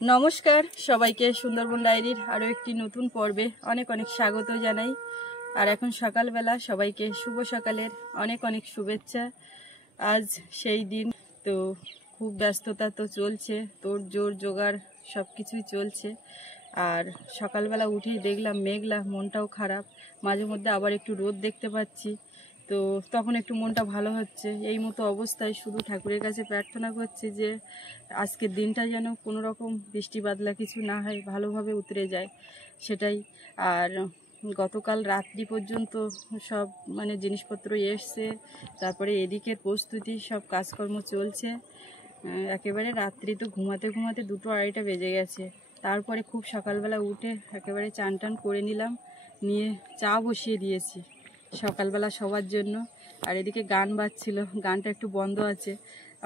নমস্কার সবাইকে, সুন্দরবন ডায়েরির আরও একটি নতুন পর্বে অনেক অনেক স্বাগত জানাই। আর এখন সকালবেলা সবাইকে শুভ সকালের অনেক অনেক শুভেচ্ছা। আজ সেই দিন, তো খুব ব্যস্ততা তো চলছে, তোর জোর জোগাড় সব কিছুই চলছে। আর সকালবেলা উঠেই দেখলাম মেঘলা, মনটাও খারাপ। মাঝে মধ্যে আবার একটু রোদ দেখতে পাচ্ছি, তো তখন একটু মনটা ভালো হচ্ছে। এই মতো অবস্থায় শুধু ঠাকুরের কাছে প্রার্থনা করছি যে আজকের দিনটা যেন কোনো রকম বৃষ্টি বাদলা কিছু না হয়, ভালোভাবে উতরে যায় সেটাই। আর গতকাল রাত্রি পর্যন্ত সব জিনিসপত্র এসছে, তারপরে এদিকের প্রস্তুতি, সব কাজকর্ম চলছে। একেবারে রাত্রি তো ঘুমাতে ঘুমাতে 2-2:30 বেজে গেছে। তারপরে খুব সকালবেলা উঠে একেবারে চান টান করে নিলাম, নিয়ে চা বসিয়ে দিয়েছি সকালবেলা সবার জন্য। আর এদিকে গান বাজছিল, গানটা একটু বন্ধ আছে।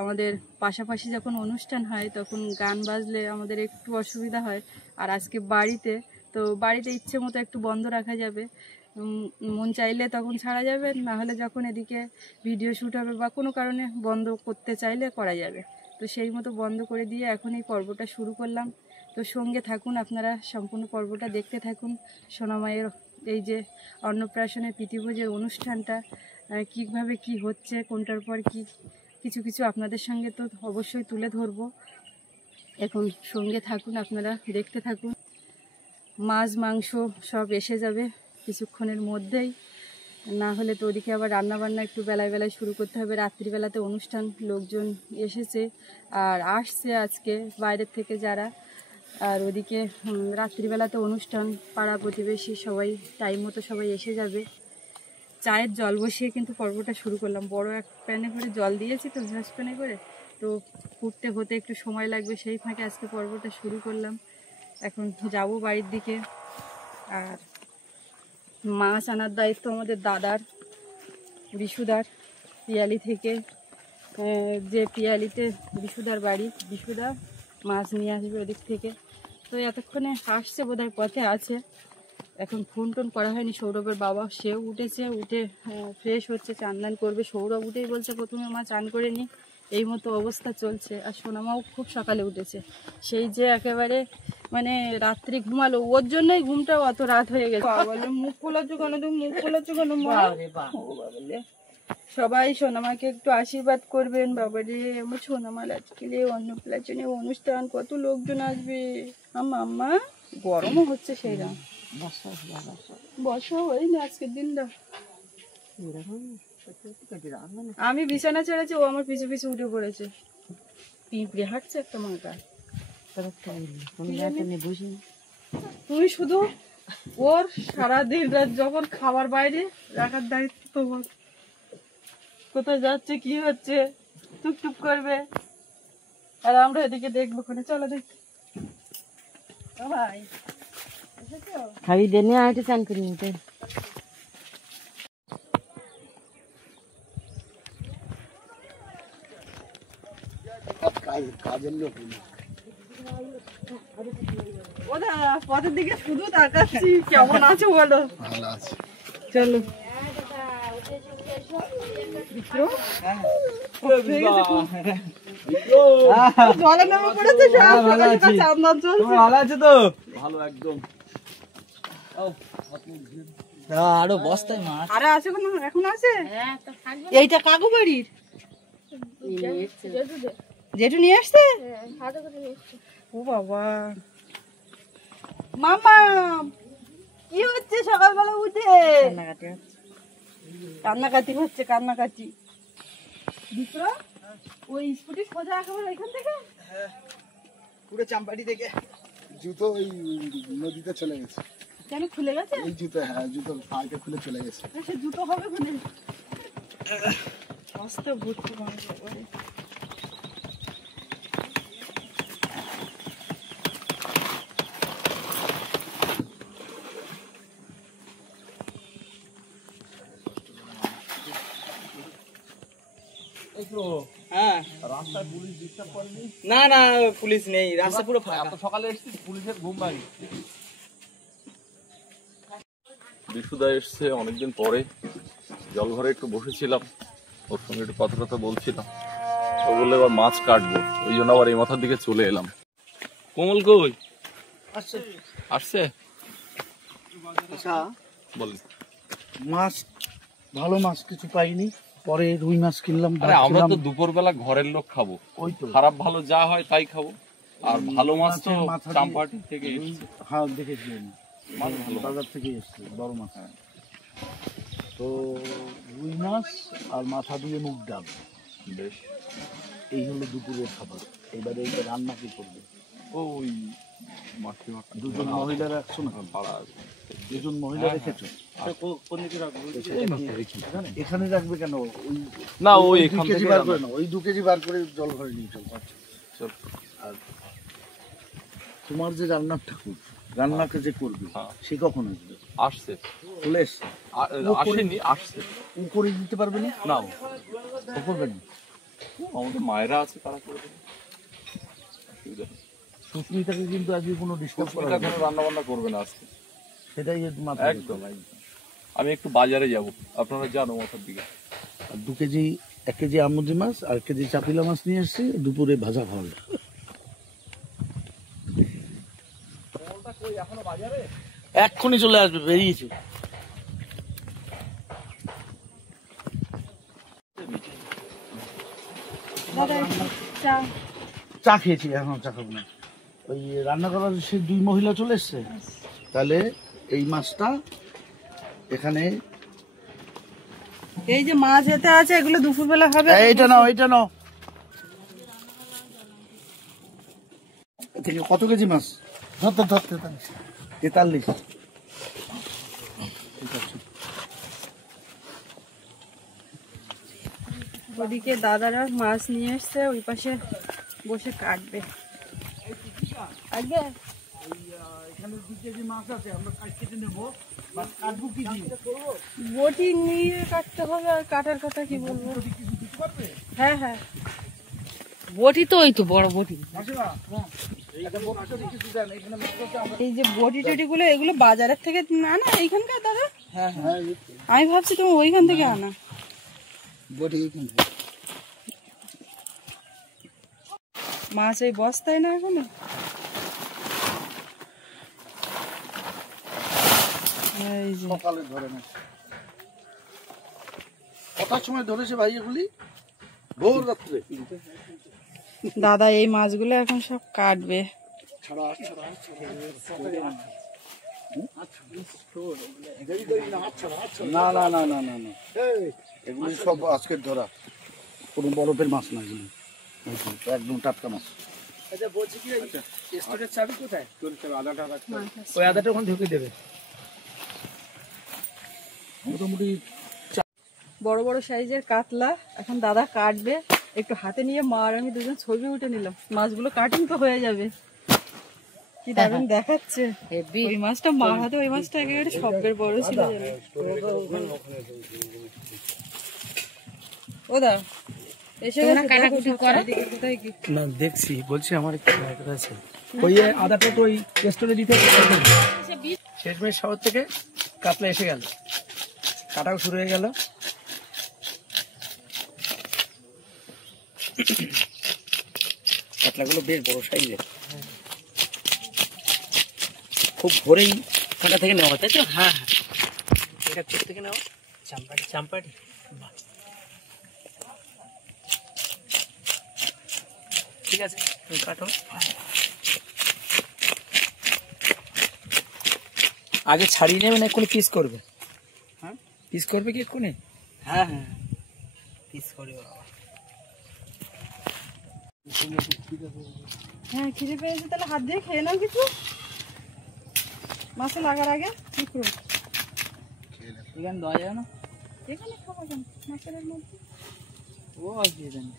আমাদের পাশাপাশি যখন অনুষ্ঠান হয় তখন গান বাজলে আমাদের একটু অসুবিধা হয়। আর আজকে বাড়িতে ইচ্ছে মতো একটু বন্ধ রাখা যাবে, মন চাইলে তখন ছাড়া যাবে, না হলে যখন এদিকে ভিডিও শ্যুট হবে বা কোনো কারণে বন্ধ করতে চাইলে করা যাবে। তো সেই মতো বন্ধ করে দিয়ে এখন এই পর্বটা শুরু করলাম। তো সঙ্গে থাকুন, আপনারা সম্পূর্ণ পর্বটা দেখতে থাকুন। সোনামায়ের এই যে অন্নপ্রাশনের প্রীতিভোজের অনুষ্ঠানটা কীভাবে কি হচ্ছে, কোনটার পর কি, কিছু কিছু আপনাদের সঙ্গে তো অবশ্যই তুলে ধরবো। এখন সঙ্গে থাকুন, আপনারা দেখতে থাকুন। মাছ মাংস সব এসে যাবে কিছুক্ষণের মধ্যেই, না হলে তো ওদিকে আবার রান্নাবান্না একটু বেলায় বেলায় শুরু করতে হবে। রাত্রিবেলাতে অনুষ্ঠান, লোকজন এসেছে আর আসছে আজকে বাইরের থেকে যারা। আর ওদিকে রাত্রিবেলাতে অনুষ্ঠান, পাড়া প্রতিবেশী সবাই টাইম মতো সবাই এসে যাবে। চায়ের জল বসিয়ে কিন্তু পর্বটা শুরু করলাম। বড় এক প্যানে করে জল দিয়েছি তো, গ্যাস প্যানে করে, তো ফুটতে হতে একটু সময় লাগবে, সেই ফাঁকে আজকে পর্বটা শুরু করলাম। এখন যাব বাড়ির দিকে। আর মাছ আনার দায়িত্ব আমাদের দাদার, বিশুদার, পিয়ালি থেকে। যে পিয়ালিতে বিশুদার বাড়ি, বিশুদা মাছ নিয়ে আসবে ওদিক থেকে। তো এতক্ষণে আসছে, বোধহয় পথে আছে। এখন ফোন টোন করা হয়নি। সৌরভের বাবা সেও উঠেছে, উঠে ফ্রেশ হচ্ছে, চান দান করবে। সৌরভ উঠেই বলছে প্রথমে মা চান করে নি। এই মতো অবস্থা চলছে। আর সোনামাও খুব সকালে উঠেছে, সেই যে একেবারে রাত্রি ঘুমালো, ওর জন্যই ঘুমটা অত রাত হয়ে গেছে। বলে মুখ খোলাচ্ছ কেন, তুমি মুখ খোলাচ্ছ কেন মা? বলে সবাই সোনামাকে একটু আশীর্বাদ করবেন। বাবারে আমার সোনামার আজকে অন্নপ্রাশনের অনুষ্ঠান, কত লোকজন আসবে। আম্মা গরমও হচ্ছে সেই রকম। বসো, ওই না আজকের দিনটা। আমি বিছানা ছেড়েছি, ও আমার পিছু পিছু উঠে পড়েছে। পিঁপড়ে হাঁটছে একটা মাথা। তুমি শুধু ওর সারাদিন রাত যখন খাবার বাইরে রাখার দায়িত্ব তোমার। কোথায় যাচ্ছে, কি হচ্ছে, টুকটুক করবে, আর আমরা এদিকে দেখবো। চলো দেখি ভাই। খাবি দেনে আইতে চান করি নিতে। কাজের লোক পথের দিকে শুধু তাকাচ্ছি। কেমন আছো বলো? ভালো আছি। চলো জলে নেমে পড়েছে সব। ভালো আছে তো? ভালো একদম। আরো বস্তায় মাছ। আরে আছে কোনো, এখন আছে। এইটা কাকু বাড়ির জেঠু নিয়ে আসছে। ও বাবা, মামা কি হচ্ছে সকালবেলা উঠে? কান্নাকাটি হচ্ছে, কান্নাকাটি। ওই স্কুটি খোঁজা একেবারে এখান থেকে, পুরো চাম্পাটি থেকে জুতো ওই নদীতে চলে গেছে। কেন খুলে গেছে? এই জুতো, হ্যাঁ জুতো পায়ে খুলে চলে গেছে। সে জুতো হবে খুলে। রাস্তা ভর্তি মানুষ। না না পুলিশ নেই, রাস্তা পুরো ফাঁকা। সকালে এসেছি, পুলিশের ঘুম ভাঙি। বিশুদা এসছে অনেকদিন পরে, জল ঘরে একটু বসেছিলাম, ওর সঙ্গে একটু কথা বলছিলাম। ও বললো এবার মাছ কাটবো, ওই জন্য আবার এই মাথার দিকে চলে এলাম। কোমল কই আসছে। আসছে? আচ্ছা, বলেন। মাছ ভালো মাছ কিছু পাইনি, পরে রুই মাছ কিনলাম। আরে আমরা তো দুপুরবেলা ঘরের লোক খাবো, ওই তো খারাপ ভালো যা হয় তাই খাবো। আর ভালো মাছ তো চাম্পাটি থেকে এসেছে। হ্যাঁ দেখেছি আমি, মাছ ভালো। বাজার থেকে এসছে বড় মাছ। তো রুই মাছ আর মাথা দিয়ে মুগ ডাল, বেশ। এই হলো দুপুরের খাবার। এবারে এইটা রান্না কি করবে? ওই মাতৃভাষা দুজন মহিলা রাখছো না? ভাড়া আছে। দুজন মহিলা রেখেছো? এখানে রাখবে কেন? ওই না ওই ওই এখান 2 কেজি থেকে বার করে নাও, ওই 2 কেজি বার করে জল ভরে নিয়ে চল। চল। আর তোমার যে রান্নার ঠাকুর, রান্নাকে যে করবে, হ্যাঁ। সে কখন আসবে? আসছে। চলে এসছে? আসেনি, আসছে। ও করে দিতে পারবে না? না ও করবে না? আমাদের মায়েরা আছে, তারা করে দেবে। অসুবিধা নেই। সুস্মিতাকে কিন্তু আজকে কোনো ডিস্টার্ব করা সুস্মিতা যাবে না। কোনো রান্না বান্না করবে না আজকে। সেটাই একটু মাথায় একদম একদম। আমি একটু বাজারে যাব, আপনারা জানো মাথার দিকে। 2 কেজি 1 কেজি আমুদি মাছ আর 1 কেজি চাপিলা মাছ নিয়ে এসেছি, দুপুরে ভাজা খাওয়া যাবে। এক্ষুনি চলে আসবে, বেরিয়েছে। চা খেয়েছি, এখন চা খাবো না। ওই রান্না করার সে 2 মহিলা চলে এসছে। তাহলে এই মাছটা এখানে, এই যে মাছ এতে আছে এগুলো দুপুরবেলা হবে। এইটা নাও, এইটা নাও। থেকে কত কেজি মাছ? ধরতে 43। ওদিকে দাদারা মাছ নিয়ে এসছে, ওই পাশে বসে কাটবে। আগে এখানে 2 কেজি মাছ আছে, আমরা 5 কেজি নেবো। মাছ কাটবো কি দিয়ে? বটি নিয়ে কাটতে হবে, আর কাটার কথা কি বলবো। হ্যাঁ হ্যাঁ, বটি তো ওই তো বড় বটি। এই যে বটি টটি গুলো, এগুলো বাজারের থেকে না না এইখানকার দাদা? আমি ভাবছি তুমি ওইখান থেকে আনা। মাছ এই বস্তায় না এখনো? এই যে সকালে ধরে না, কটার সময় ধরেছে ভাই এগুলি? ভোর রাত্রে। দাদা এই মাছগুলো এখন সব কাটবে। না না না না না না, এগুলি সব আজকের ধরা, কোনো বরফের মাছ না এগুলি, একদম টাটকা মাছ। ওই আদাটা ওখানে ঢুকে দেবে। মোটামুটি বড় বড় সাইজের কাতলা এখন দাদা কাটবে। একটু হাতে নিয়ে মা আর আমি দুজন ছবি উঠে নিলাম। মাছগুলো কাটিং তো হয়ে যাবে। কি দারুণ দেখাচ্ছে ওই মাছটা, মার হাতে ওই মাছটা একেবারে সবের বড় ছিল। ও দা এসে গেছে, কাটাকুটি করা কোথায় কি না দেখছি, বলছি আমার একটু দরকার আছে। ওই আদাটা তো ওই রেস্টুরেন্টে দিতে শেষমেশ শহর থেকে কাতলা এসে গেল, কাটাও শুরু হয়ে গেল। কাতলাগুলো বেশ বড় সাইজের, খুব ভোরেই ফাঁকা থেকে নেওয়া, তাই তো? হ্যাঁ হ্যাঁ, এটা কোথা থেকে নেওয়া? চাম্পাটি। চাম্পাটি, বাহ, ঠিক আছে, তুমি কাটো। আগে ছাড়িয়ে নেবে না এক্ষুনি পিস করবে? হ্যাঁ পিস করবে কি এক্ষুনি? হ্যাঁ হ্যাঁ পিস করবে বাবা। হ্যাঁ খিদে পেয়েছে, তাহলে হাত দিয়ে খেয়ে নাও কিছু মাছে লাগার আগে। ঠিক করে এখানে দেওয়া যায় না? এখানে খাবো কেন মাছের মধ্যে? ও অসুবিধা নেই।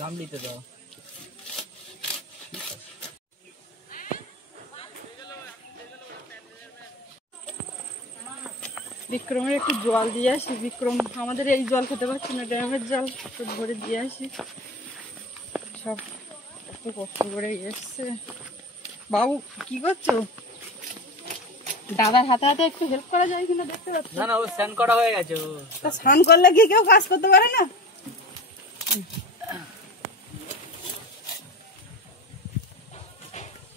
গামলিতে দাও। বিক্রমের একটু জল দিয়ে আসি। বিক্রম আমাদের এই জল খেতে পারছি না, ড্যামের জল একটু ভরে দিয়ে আসি। সব একটু কষ্ট করে এসছে। বাবু কি করছো? দাদার হাতে হাতে একটু হেল্প করা যায় কিনা দেখতে পাচ্ছি। না না, ও স্নান করা হয়ে গেছে। তা স্নান করলে কি কেউ কাজ করতে পারে না?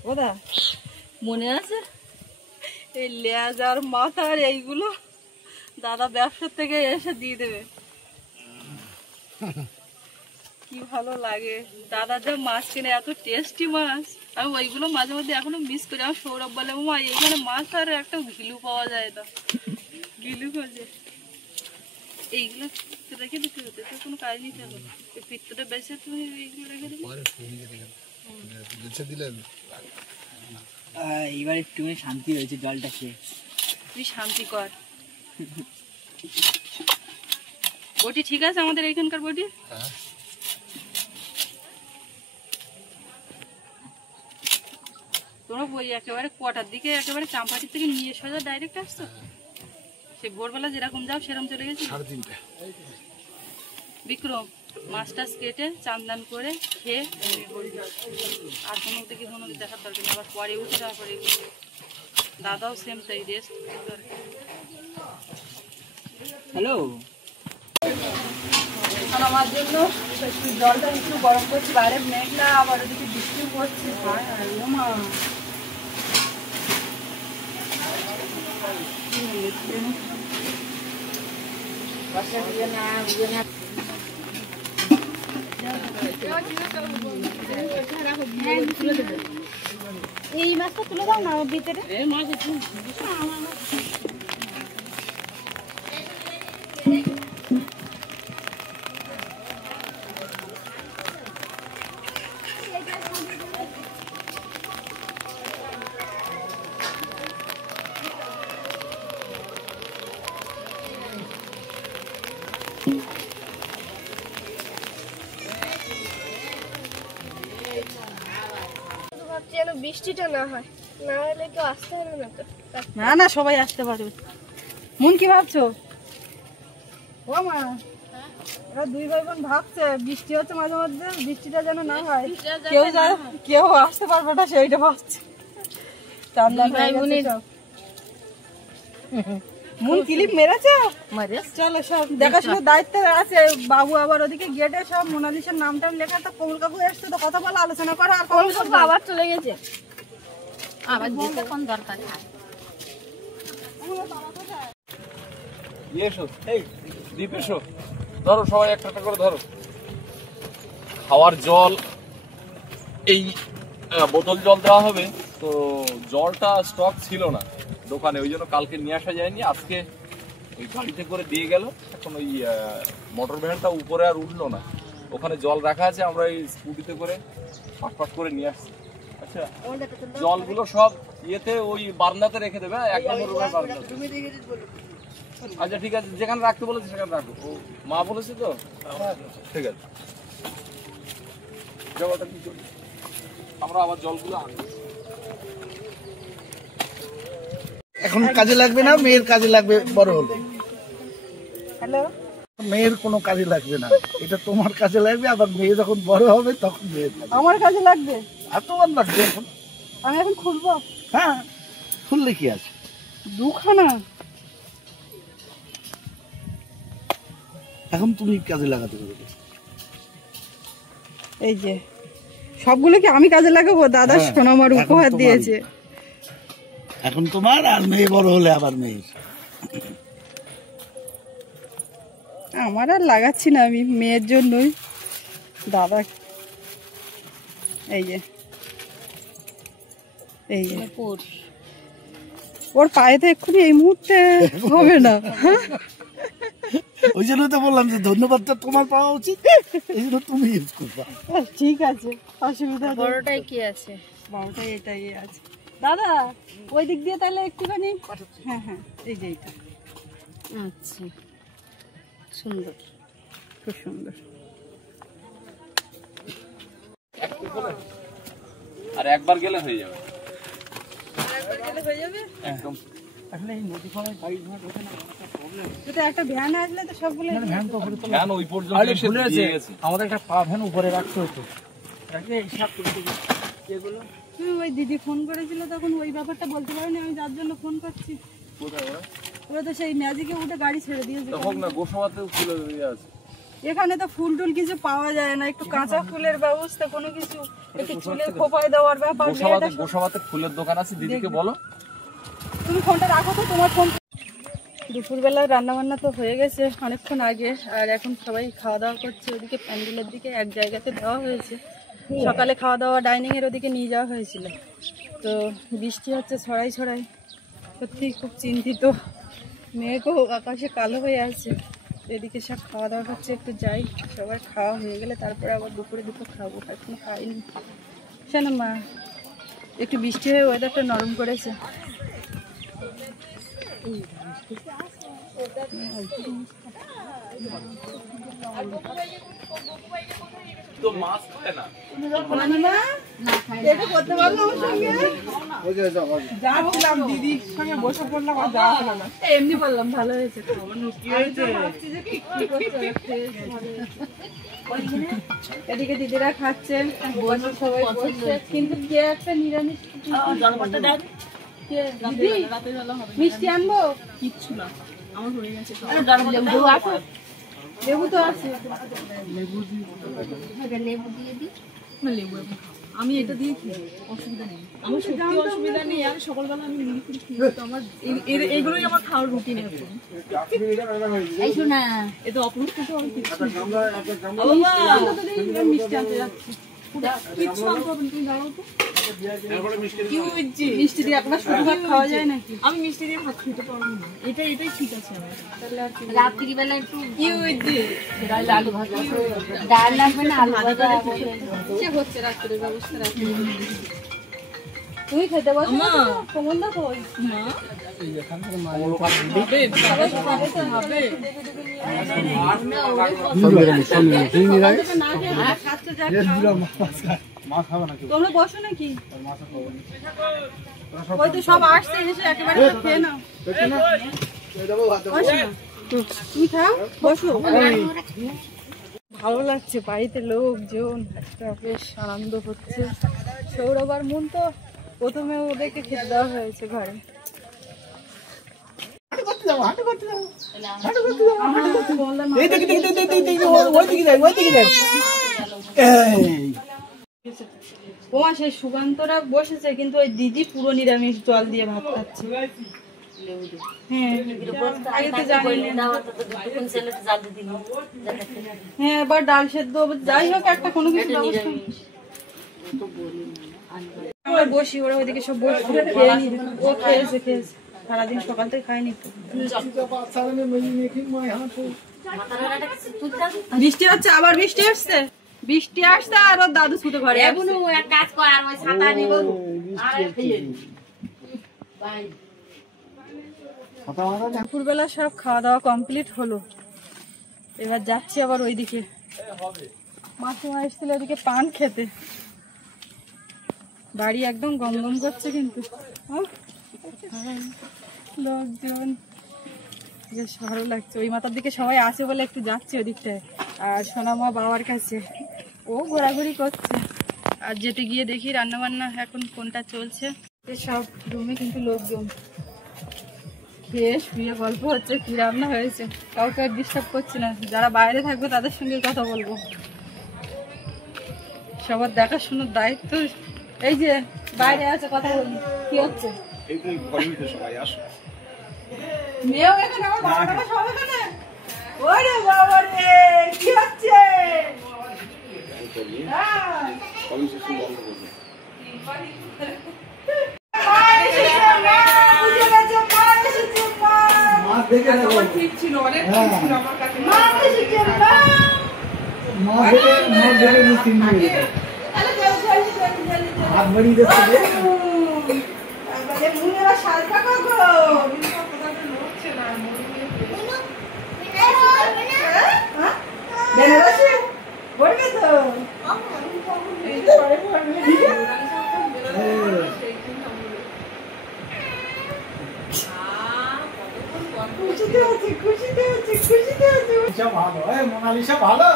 ওদা মনে আছে এই লেজ আর মাথা আর এইগুলো দাদা ব্যবসার থেকে এসে দিয়ে দেবে। কি ভালো লাগে দাদা যা মাছ কিনে, এত টেস্টি মাছ। আমি ওইগুলো মাঝে মধ্যে এখনো মিস করি। আমার সৌরভ বলে মা এইখানে মাছ আর একটা ঘিলু পাওয়া যায় না, ঘিলু খোঁজে। এইগুলো রেখে দিতে হতো, তো কোনো কাজ নিতে হবে না। এই পিত্তটা বেশি তুমি এইগুলো রেখে দিলে এবার একটু শান্তি হয়েছে জলটা খেয়ে। তুই শান্তি কর। বটি ঠিক আছে আমাদের এখানকার বটি? তোমরা বই একেবারে কটার দিকে একেবারে চাম্পাটির থেকে নিয়ে সোজা ডাইরেক্ট আসছো? সে ভোরবেলা যেরকম যাও সেরকম চলে গেছি। 3:30 বিক্রম মাছ টাছ কেটে চান্দান করে খেয়ে বলবি। আর কোনো দিকে কোনো দেখার দরকার নেই, আবার পরে উঠে যাওয়ার পরে দাদাও সেম তাই রেস্ট দরকার। হ্যালো, আমার জন্য একটু জলটা একটু গরম করছি। বাইরে মেঘলা, আবার ওদিকে বৃষ্টিও পড়ছে। এই মাছটা তুলে দাও না ভিতরে। যেন বৃষ্টিটা না হয়, না হলে কেউ আসতে পারবে না তো। না না, সবাই আসতে পারবে। মন কি ভাবছো? ও মা, এরা দুই ভাই বোন ভাবছে বৃষ্টি হচ্ছে মাঝে মধ্যে, বৃষ্টিটা যেন না হয়, কেউ আসতে পারবে না সেইটা ভাবছে। মন ক্লিপ মেরেছে। চলো সব দেখাশোনার দায়িত্ব আছে বাবু। আবার ওদিকে গেটে সব মোনালিসার নামটা লেখা। তো কমল কাকু এসছে, তো কথা বলে আলোচনা করো। আর কমল কাকু আবার চলে গেছে। আবার যেতে কোন দরকার? এসো, এই দীপ এসো, ধরো সবাই একটা একটা করে ধরো। খাওয়ার জল এই বোতল জল দেওয়া হবে। তো জলটা স্টক ছিল না দোকানে, ওই জন্য কালকে নিয়ে আসা যায়নি। আজকে ওই গাড়িতে করে দিয়ে গেল। এখন ওই মোটর ভ্যানটা উপরে আর উঠলো না, ওখানে জল রাখা আছে। আমরা এই স্কুটিতে করে ফাট করে নিয়ে আসছি। আচ্ছা, জলগুলো সব ইয়েতে ওই বারান্দাতে রেখে দেবে, 1 নম্বর রুমের বারান্দাতে। আচ্ছা ঠিক আছে, যেখানে রাখতে বলেছে সেখানে রাখো। ও মা বলেছে তো, ঠিক আছে। আমরা আবার জলগুলো আনবো। এখন কাজে লাগবে না, মেয়ের কাজে লাগবে বড় হলে। হ্যালো, মেয়ের কোনো কাজে লাগবে না, এটা তোমার কাজে লাগবে। আবার মেয়ে যখন বড় হবে তখন মেয়ের কাজে। আমার কাছে লাগবে। আর তোমার লাগবে এখন। আমি এখন খুলবো। হ্যাঁ, খুললে কি আছে? দুখানা এখন তুমি কাজে লাগাতে পারবে। এই যে সবগুলো কি আমি কাজে লাগাবো? দাদা হ্যাঁ, সোনা আমার এখন উপহার তোমারই। দিয়েছে। এখন তোমার, আর মেয়ে বড় হলে আবার মেয়ের। আমার আর লাগাচ্ছি না, আমি মেয়ের জন্যই। দাদা এই যে ওর পায়ে তো এক্ষুনি এই মুহূর্তে হবে না। ওই জন্য তো বললাম যে ধন্যবাদটা তোমার পাওয়া উচিত, এই জন্য তুমি ইউজ করবা। ঠিক আছে, অসুবিধা নেই। বড়টাই কি আছে? বড়টাই এটাই আছে দাদা, ওই দিক দিয়ে তাহলে একটুখানি। হ্যাঁ হ্যাঁ, এই যে এইটা। আচ্ছা, সুন্দর, খুব সুন্দর। আর একবার গেলে হয়ে যাবে। একবার গেলে হয়ে যাবে। একদম। আসলে এই নদী পাড়ায় গাড়ি ঘোড়া ঢোকে না, একটা প্রবলেম। এটা একটা ভ্যান আসলে তো সবগুলো। ভ্যান তো উপরে ভ্যান ওই পর্যন্ত আরে এসে ভুলে দিয়ে গেছে। আমাদের একটা পা ভ্যান উপরে রাখতে হতো, রাখলে হিসাব করতে যেগুলো। তুমি ওই দিদি ফোন করেছিল তখন ওই ব্যাপারটা বলতে পারোনি, আমি যার জন্য ফোন করছি। কোথায় ওরা? ওরা তো সেই ম্যাজিকে উঠে গাড়ি ছেড়ে দিয়েছে। তো হোক না, গোসাবাতেও ফুলে দিয়ে আছে। এখানে তো ফুল টুল কিছু পাওয়া যায় না, একটু কাঁচা ফুলের ব্যবস্থা, কোনো কিছু একটু চুলের খোপায় দেওয়ার ব্যাপার। গোসাবাতে ফুলের দোকান আছে, দিদিকে বলো। তুমি ফোনটা রাখো তো, তোমার ফোন। দুপুরবেলার রান্না বান্না তো হয়ে গেছে অনেকক্ষণ আগে, আর এখন সবাই খাওয়া দাওয়া করছে। ওদিকে প্যান্ডেলের দিকে এক জায়গাতে দেওয়া হয়েছে, সকালে খাওয়া দাওয়া ডাইনিং এর ওদিকে নিয়ে যাওয়া হয়েছিল। তো বৃষ্টি হচ্ছে ছড়াই ছড়াই, সত্যি খুব চিন্তিত। মেঘও আকাশে কালো হয়ে আছে। এদিকে সব খাওয়া দাওয়া করছে, একটু যাই, সবার খাওয়া হয়ে গেলে তারপরে আবার দুপুরে দুটো খাবো, এখনো খাইনি। শোনো মা, একটু বৃষ্টি হয়ে ওয়েদারটা নরম করেছে। তো মাছ খায় না। এটা করতে পারলো আমার সঙ্গে? যাচ্ছিলাম দিদির সঙ্গে বসে পড়লাম, আর যাওয়া হলো না। এমনি বললাম ভালো হয়েছে। এদিকে দিদিরা খাচ্ছে, বসে সবাই বসছে, কিন্তু কে একটা নিরামিষ মিষ্টি আনবো? কিচ্ছু না, আমার হয়ে গেছে। লেবু তো আছে, লেবু দিয়ে দিই। লেবু আমি এটা দিয়ে খেয়ে অসুবিধা নেই, আমার সত্যি অসুবিধা নেই। আমি সকালবেলা আমি আমার এইগুলোই আমার খাওয়ার রুটিন। এটা অপরূপ কিছু আমি মিষ্টি আনতে যাচ্ছি। কিচ্ছু আনতে হবে, তুমি দাঁড়াও তো। মিষ্টি দিয়ে আপনার শুধু ভাত খাওয়া যায় নাকি? আমি মিষ্টি দিয়ে ভাত খেতে পারবো না, এটাই ঠিক আছে। আমার রাত্রিবেলা একটু আলু ভাজা, ডাল লাগবে না, আলু ভাজা সে হচ্ছে রাত্রের ব্যবস্থা। রাত্রে তুমি খেতে বসো না? কমল দা কই? মা তোমরা বসো নাকি? ওই তো সব আসছে, এসে একেবারে খেয়ে নাও। তুমি খাও, বসো। ভালো লাগছে, বাড়িতে লোকজন, একটা বেশ আনন্দ হচ্ছে। সৌরভ আর মন তো প্রথমে ওদেরকে খেতে দেওয়া হয়েছে ঘরে। ওমা, সেই সুকান্তরা বসেছে, কিন্তু ওই দিদি পুরো নিরামিষ জল দিয়ে ভাত খাচ্ছে। হ্যাঁ, এবার ডাল সেদ্ধ, যাই হোক একটা কোনো কিছু আমরা বসি, ওরা ওইদিকে সব বসে খেয়ে নি। ও খেয়েছে সারাদিন, সকাল থেকে খায়নি। বৃষ্টি হচ্ছে, আবার বৃষ্টি আসছে, আর ওর দাদু ছুটে ঘরে। দুপুরবেলা সব খাওয়া দাওয়া কমপ্লিট হলো, এবার যাচ্ছি আবার ওইদিকে। মাসিমা এসেছিল ওইদিকে পান খেতে। বাড়ি একদম গম গম করছে, কিন্তু লোকজন বেশ ভালো লাগছে। ওই মাথার দিকে সবাই আসে বলে একটু যাচ্ছে ওদিকটায়। আর সোনামা বাবার কাছে, ও ঘোরাঘুরি করছে। আর যেতে গিয়ে দেখি রান্না বান্না এখন কোনটা চলছে। সব রুমে কিন্তু লোকজন খেয়ে শুয়ে গল্প হচ্ছে, কি রান্না হয়েছে। কাউকে আর ডিস্টার্ব করছে না, যারা বাইরে থাকবে তাদের সঙ্গে কথা বলবো। সবার দেখাশোনার দায়িত্ব এই যে বাইরে আছে, কথা বলি। কি হচ্ছে? মেয়েও এখানে, আমার বাবাটা সব এখানে। ওরে বাবা রে, কি হচ্ছে? ঠিক ছিল, অনেক ঠিক ছিল আমার কাছে। হাত বাড়িয়ে দিচ্ছে ভালো, মোনালিসা ভালো।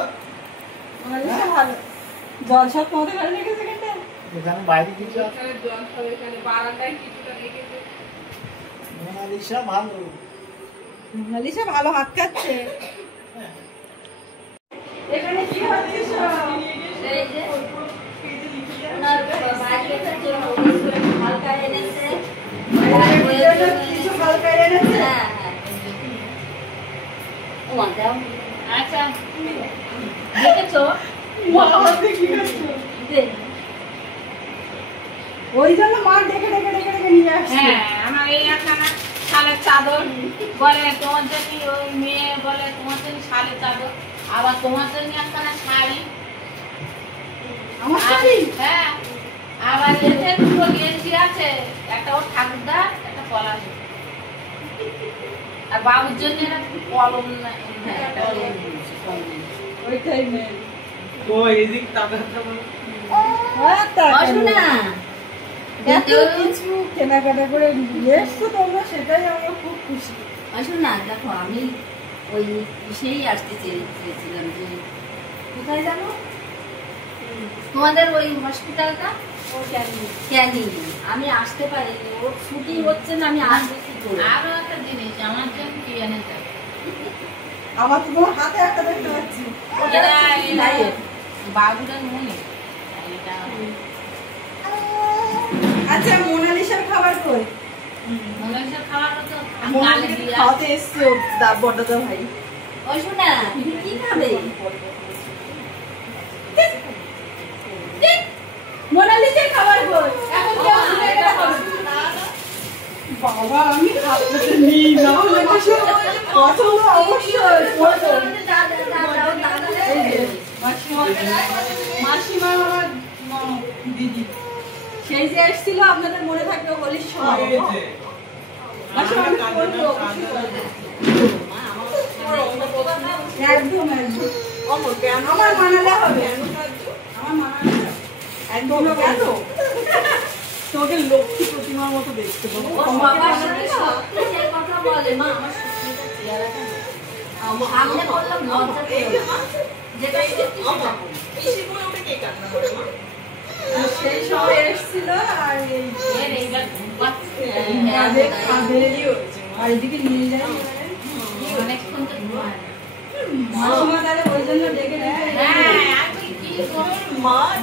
জলসা তোমাদের ঘরে রেখেছে কেটে এখানে বাইরে কিছু মোনালিসা ভালো। মোনালিসা ভালো হাত কাটছে। এখানে কি হচ্ছে সব? এই যে ওনার বাইরেটার জন্য হালকা এনেছে, কিছু হালকা এনেছে। হ্যাঁ হ্যাঁ ও দাও। আচ্ছা দেখেছো ওই জন্য মা ডেকে ডেকে ডেকে ডেকে নিয়ে আসছে। হ্যাঁ আমার এই একখানা শালের চাদর বলে তোমার জন্য, ওই মেয়ে বলে তোমার জন্য শালের চাদর, আবার তোমার জন্য একখানা শাড়ি। আমার শাড়ি? হ্যাঁ, আবার এদের দুটো গেঞ্জি আছে, একটা ওর ঠাকুরদা, একটা পলাশ, আর বাবুর জন্য একটা কলম। ওইটাই মেয়ে। তো এদিক তাকাতে বলো। অসুনা এত কিছু কেনাকাটা করে নিয়ে এসছো তোমরা, সেটাই আমরা খুব খুশি। অসুনা দেখো আমি ওই সেই আসতে চেয়েছিলাম যে কোথায় জানো তোমাদের ওই হসপিটালটা, ও ক্যানিং। আমি আসতে পারিনি, ওর ছুটি হচ্ছে না, আমি আসবো কি করে। আরো একটা জিনিস আমার জন্য কি এনে যায়, আমার তো তোমার হাতে একটা দেখতে পাচ্ছি। বাবুদের মনে এটা আচ্ছা, মোনালিসার খাবার কই? মনে হচ্ছে খাওয়ার তো মোনালিসাকে খাওয়াতে এসছে বড়দা ভাই। অসুনা কি খাবে? মোনালিসার খাবার কই? এখন কেউ ভুলে গেলে হবে। বাবা আমি হাতটাতে নিই না, হলে কিছু পছন্দ অবশ্যই পছন্দ। এই যে মাসিমা আমার দিদি, সেই যে এসেছিল আপনাদের মনে থাকবে হোলির সময়। মাসিমা আমি করবো, একদম একদম আমার মানালে হবে, আমার মানালে একদম কেন তোমাকে লক্ষ্মী প্রতিমার মতো দেখতে পাবো। ওর বাবার সাথে সত্যি সেই কথা বলে, মা আমার সত্যিটা চেহারাটা সামনে বললাম লজ্জা পেয়ে যেটা সত্যি সেটা বলি। সেই সময় এসেছিল আর এই এইবার ঘুমাচ্ছে কাঁধে কাঁধে আর এদিকে নিয়ে যায় অনেকক্ষণ তো ঘুমায়। মাসিমা, তাহলে ওই জন্য ডেকে ডেকে হ্যাঁ, আমি কি করবো?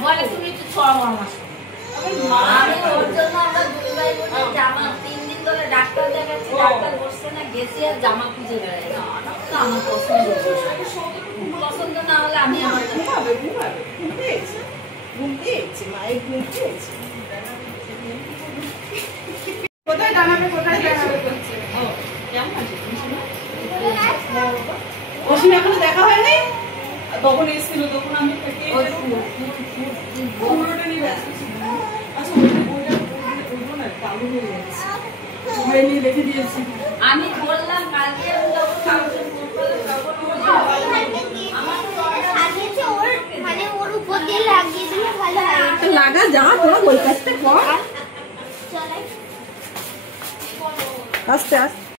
বলে তুমি একটু ছড়াবো আমার সঙ্গে। আমি ওর জন্য আমরা দুই ভাই বোনে জামা 3 দিন ধরে ডাক্তার দেখাচ্ছি, ডাক্তার বসছে না, গেছি আর জামা খুঁজে বেড়াই। তো আমার পছন্দ পছন্দ না হলে আমি আমার কোথায় জানাবে, কোথায় জানাবে করছে। অসীম এখনো দেখা হয়নি? তখন এসেছিল, তখন আমি পুরোটা নিয়ে ব্যস্ত ছিলাম। আচ্ছা ওইটা না চালু হয়ে যাচ্ছে, সবাই নিয়ে রেখে দিয়েছি। আমি বললাম কালকে আমি যখন কাগজে ফোন করলে তখন আমার তো লাগিয়েছে ওর, মানে ওর উপর দিয়ে লাগিয়ে দিলে ভালো হয়। লাগা যা, তোরা ওই কাজটা কর চলে আস্তে আস্তে।